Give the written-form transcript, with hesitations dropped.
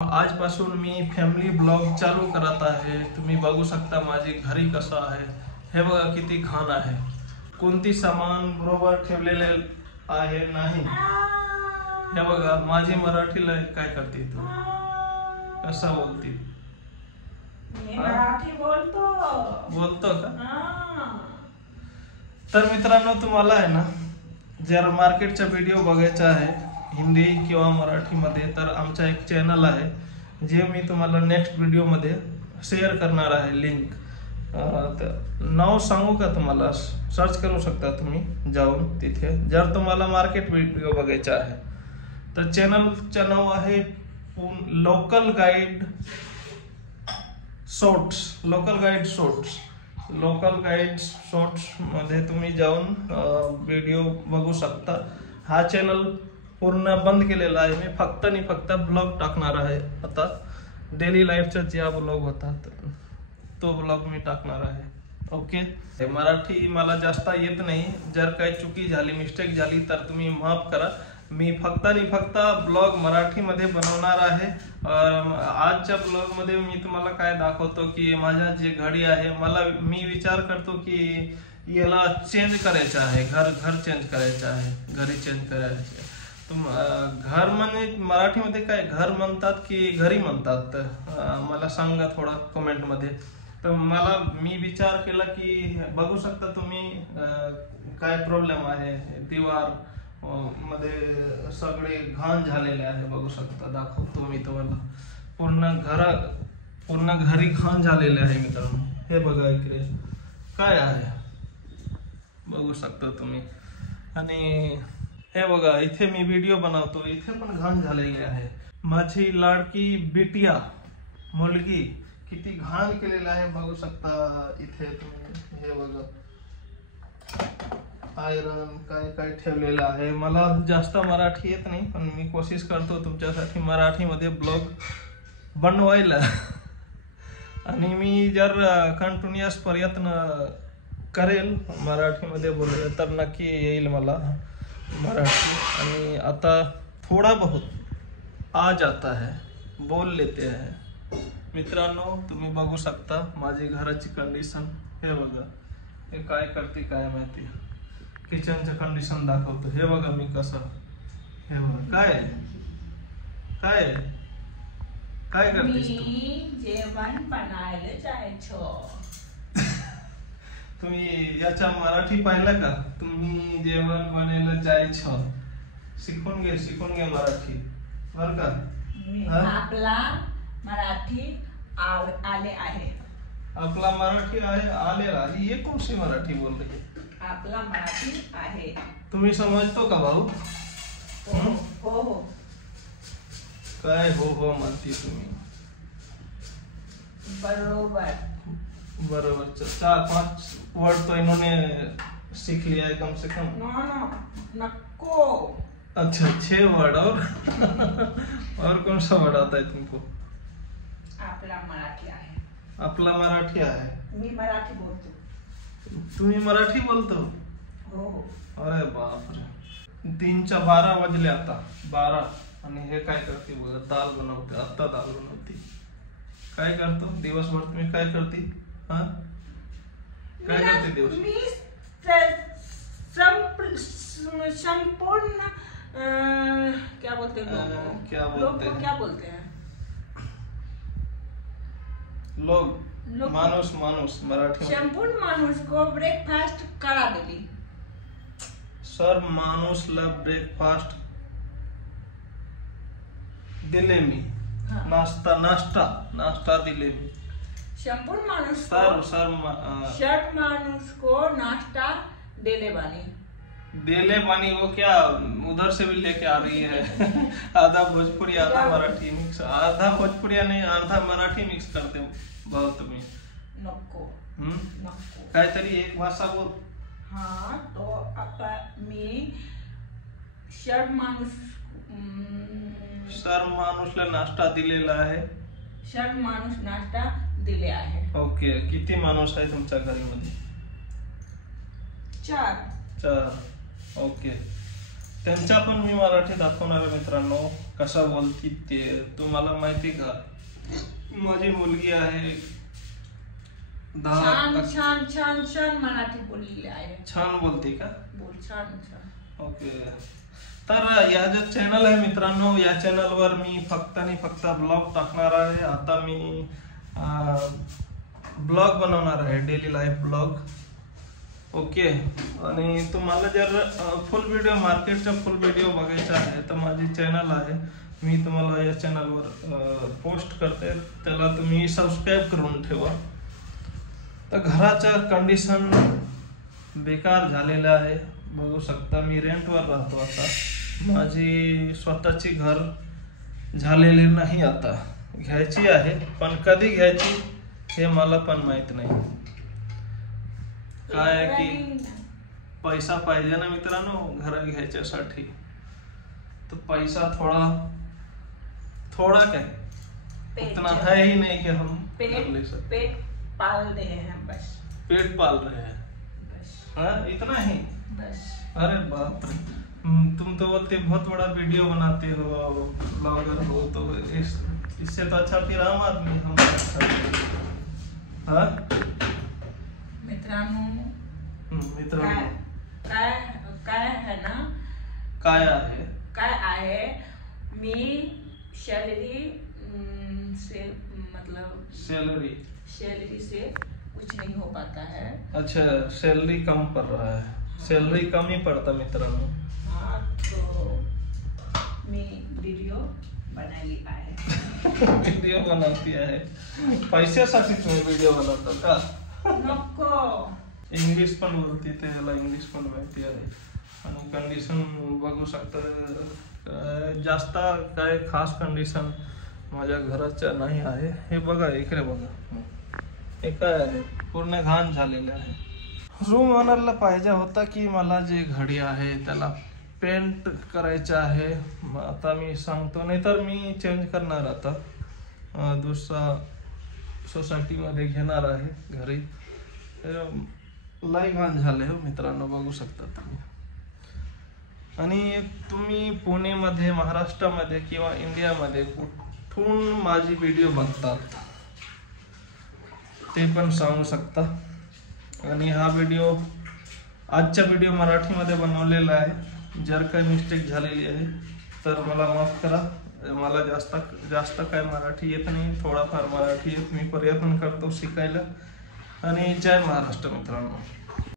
आजपासून मी family blog चालू करत आहे। तुम्ही बघू शकता माझी घरी कसं आहे। हे बघा किती घाण आहे, कोणती सामान बरोबर ठेवलेले आहे नाही। हे बघा माझी मराठीला काय करते तू, कसं बोलती? मराठी बोलतो का? तर मित्रांनो तुम्हाला आहे ना, जर मार्केटचा व्हिडिओ बघायचा आहे हिंदी किंवा मराठीमध्ये, तर आमचा एक चॅनल आहे जे मी तुम्हाला नेक्स्ट व्हिडिओमध्ये शेअर करणार आहे लिंक। नाव सांगू का तुम्हाला? सर्च करू शकता तुम्ही जाऊन तिथे, जर तुम्हाला मार्केट व्हिडिओ बघायचा आहे तर चॅनलचं नाव आहे local guide shorts. Local guide shorts मध्ये तुम्ही जाऊन व्हिडिओ बघू शकता। हा चॅनल पूर्ण बंद केलेला आहे, मी फक्त आणि फक्त ब्लॉग टाकणार आहे आता। डेली लाईफचा जे ब्लॉग होतात तो ब्लॉग मी टाकणार आहे। ओके, मराठी मला जास्त येत नाही, जर काही चुकी झाली, मिस्टेक झाली तर तुम्ही माफ करा। मी फक्त आणि फक्त ब्लॉग मराठीमध्ये बनवणार आहे। आजच्या ब्लॉग मध्ये मी तुम्हाला काय दाखवतो की माझ्या जे घडी आहे, मी विचार करतो की याला चेंज करायचं आहे, घर चेंज करायचं आहे, घरी चेंज करायचं। घर म्हणजे मराठीमध्ये काय घर म्हणतात की घरी म्हणतात, मला सांगा थोडा कमेंट मध्ये। तर मी विचार केला की बघू शकता तुम्ही काय प्रॉब्लेम आहे, दीवार मध्ये सगळे घाण झालेले आहे, बघू शकता। दाखवतो मी तुम्हाला, पूर्ण घरी घाण झालेले आहे मित्रांनो। हे बघा इकडे काय आहे, बघू शकता तुम्ही। आणि हे बघा इथे मी व्हिडिओ बनवतो, इथे पण घाण झालेली आहे। माझी लाडकी बिटिया मुलगी किती घाण केलेली आहे, बघू शकता इथे तुम्ही। हे बघा आयरन काय काय ठेवलेलं आहे। मला जास्त मराठी येत नाही, पण मी कोशिश करतो तुमच्यासाठी मराठीमध्ये ब्लॉग बनवायला। आणि मी जर कंटिन्युअस प्रयत्न करेल मराठीमध्ये बोलायला तर नक्की येईल मला मराठी। आणि आता थोड़ा बहुत आ जाता है, बोल लेते हैं। मित्रांनो तुम्ही बघू शकता माझी घराची कंडिशन। हे बघा हे काय करते काय माहिती, किचनचं कंडिशन दाखवतो। हे बघा मी कसं, हे बघा काय करतेस तू? जेवण बनायला जायचं। तुम्ही याचा मराठी पाहिलं का? तुम्ही जेवण बनायला जायचं, शिकून घे मराठी बर का। आपला मराठी आले आहे, आपला मराठी आहे आलेला। ये कोणसी मराठी बोल रही है? आपला मराठी आहे। तुम्ही समजतो का भाऊ? हो काय हो म्हणती तुम्ही? बरोबर 4-5 वर्ड तो इन्होंने सीख लिया है कम से कम। नको। अच्छा 6 वर्ड और कौन सा वर्ड आता है तुमको? आपला मराठी आहे। आपला मराठी आहे, मी मराठी बोलतो। तुम्ही मराठी बोलतो? हो। अरे बाप रे, 3च्या 12 वाजले आता 12। आणि हे काय करते बघा, दाल बनवते, आता दाल बनवते। काय करतो दिवसभर तुम्ही, काय करते? काय करते दिवस? मी संपूर्ण क्या बोलते हैं लोग माणूस मराठी संपूर्ण माणूस को ब्रेकफास्ट करा दिली। सर माणूसला ब्रेकफास्ट दिले मी, नाश्ता दिले मी। संपूर्ण माणूस शर्ट माणूस को नाश्ता देले बानी। वो क्या उधर से भी लेके आ रही है? आधा भोजपुरी आधा मराठी मिक्स, आधा भोजपुरी नहीं आधा मराठी मिक्स करते भाऊ तुम्ही। नको काहीतरी एक भाषा बोल। हाँ तो आता मी शर्ट माणूसला नाश्ता दिलेला आहे। शर्ट माणूस नाश्ता दिले आहे। ओके, किती माणूस आहे तुमच्या घरामध्ये? 4। ओके, त्यांच्या पण मी मराठी दाखवणार आहे मित्रांनो। कसा बोलती ते तुम्हाला माहिती का? माझी मुलगी आहे छान छान छान छान मराठी बोललेली आहे. छान बोलते का? बोल छान छान. ओके. तर या जो चॅनल आहे मित्रांनो, या चॅनलवर मी फक्त आणि फक्त ब्लॉग टाकणार आहे. आता मी ब्लॉग बनवणार आहे, डेली लाईफ ब्लॉग. ओके. आणि तुम्हाला जर फुल व्हिडिओ, मार्केटचा फुल व्हिडिओ बघायचा आहे तर माझी चॅनल आहे, मी तुम्हाला या चॅनलवर पोस्ट करते, त्याला तुम्ही सबस्क्राईब करून ठेवा. तर घराचं कंडिशन बेकार झालेलं आहे, बघू शकता. मी रेंटवर राहतो आता, माझी स्वतःची घर झालेली नाही. आता घ्यायची आहे, पण कधी घ्यायची हे मला पण माहित नाही. काय की पैसा पाहिजे ना मित्रांनो घर घ्यायच्यासाठी. तर पैसा थोड़ा क्या उतना है ही नहीं कि हम पेट पाल रहे हैं बस. पेट पाल रहे हैं बस. हाँ, इतना ही बस. अरे बाप रे. तुम तो बोलते बहुत बड़ा वीडियो बनाते हो, ब्लॉगर हो, तो इससे तो अच्छा फिर आम आदमी हम. हाँ मित्रांनो, काय है ना, काय आहे, काय आहे, मी सैलरी से मतलब सैलरी से कुछ नहीं हो पाता है. अच्छा, सैलरी कम पड़ रहा है. सैलरी कम ही पड़ता मित्रांनो. हाँ, तो मी वीडियो बनायली आहे. व्हिडिओ बनवती आहे पैशासाठी. तुम्ही व्हिडिओ बनवता का? नको. इंग्लिश पण बोलते, त्याला इंग्लिश पण माहिती आहे. आणि कंडिशन बघू शकता, जास्त काय खास कंडिशन माझ्या घराच्या नाही आहे. हे बघा, इकडे बघा, हे काय आहे, पूर्ण घाण झालेले आहे. रूम ओनरला पाहिजे होता की मला जे घडी आहे त्याला पेंट करायचं आहे. आता मी सांगतो, नाही तर मी चेंज करणार. आता दुसरा सोसायटीमध्ये घेणार आहे घरी. लय घाण झाले हो मित्रांनो, बघू शकता तुम्ही. आणि तुम्ही पुणेमध्ये, महाराष्ट्रामध्ये किंवा इंडियामध्ये कुठून माझी व्हिडिओ बघतात ते पण सांगू शकता. आणि हा व्हिडिओ, आजचा व्हिडिओ मराठीमध्ये बनवलेला आहे. जर काही मिस्टेक झालेली आहे तर मला माफ करा. मला जास्त काय मराठी येत नाही, थोडाफार मराठी येत. मी प्रयत्न करतो शिकायला. आणि जय महाराष्ट्र मित्रांनो.